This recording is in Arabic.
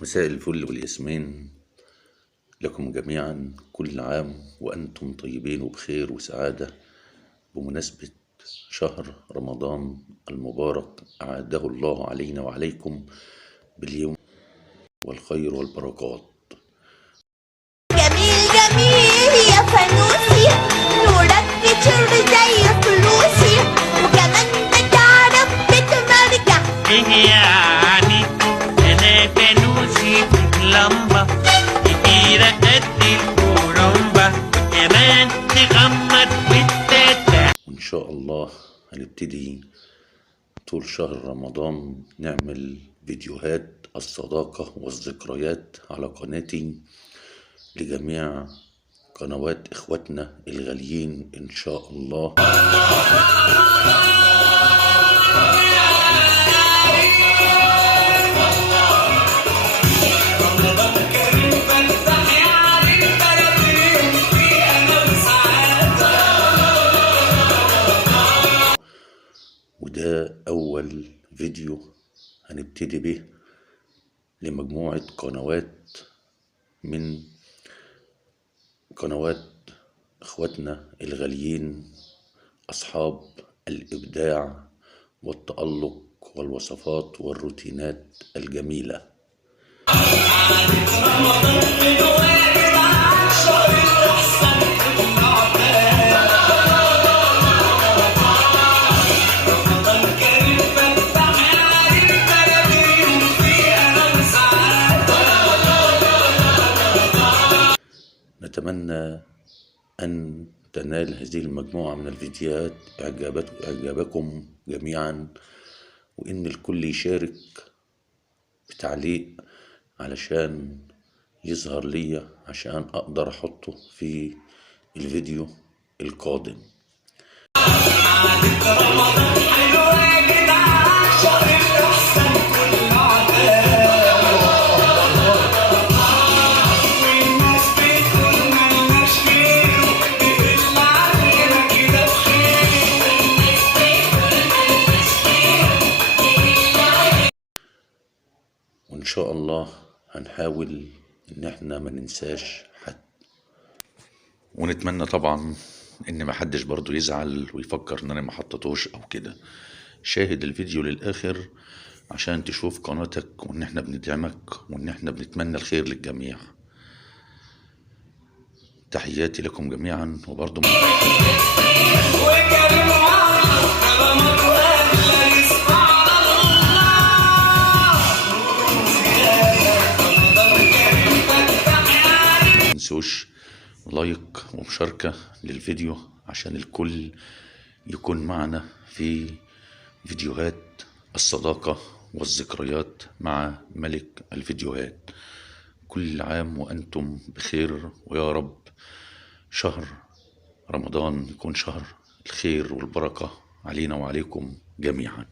مساء الفل والياسمين لكم جميعا. كل عام وأنتم طيبين وبخير وسعادة بمناسبة شهر رمضان المبارك، أعاده الله علينا وعليكم باليوم والخير والبركات. جميل جميل يا فانوسي، نورك كتير زي فلوسي، وكمان بتعرف تتمرجح. ايه يعني انا فانوسي لمبة كبيرة قد الكرنبة، كمان تغمض وتفتح. وإن شاء الله هنبتدي طول شهر رمضان نعمل فيديوهات الصداقة والذكريات على قناتي لجميع قنوات إخواتنا الغاليين إن شاء الله. وده أول فيديو هنبتدي به لمجموعة قنوات من قنوات إخواتنا الغاليين أصحاب الإبداع والتألق والوصفات والروتينات الجميلة. نتمنى أن تنال هذه المجموعة من الفيديوهات إعجابكم جميعا، وإن الكل يشارك بتعليق علشان يظهر لي عشان أقدر أحطه في الفيديو القادم. وإن شاء الله هنحاول إن احنا ما ننساش حد، ونتمنى طبعا إن ما حدش برضو يزعل ويفكر إن أنا ما حطيتوش أو كده. شاهد الفيديو للآخر عشان تشوف قناتك، وإن احنا بندعمك، وإن احنا بنتمنى الخير للجميع. تحياتي لكم جميعا. وبرضو متنسوش لايك ومشاركة للفيديو عشان الكل يكون معنا في فيديوهات الصداقة والذكريات مع ملك الفيديوهات. كل عام وأنتم بخير، ويا رب شهر رمضان يكون شهر الخير والبركة علينا وعليكم جميعا.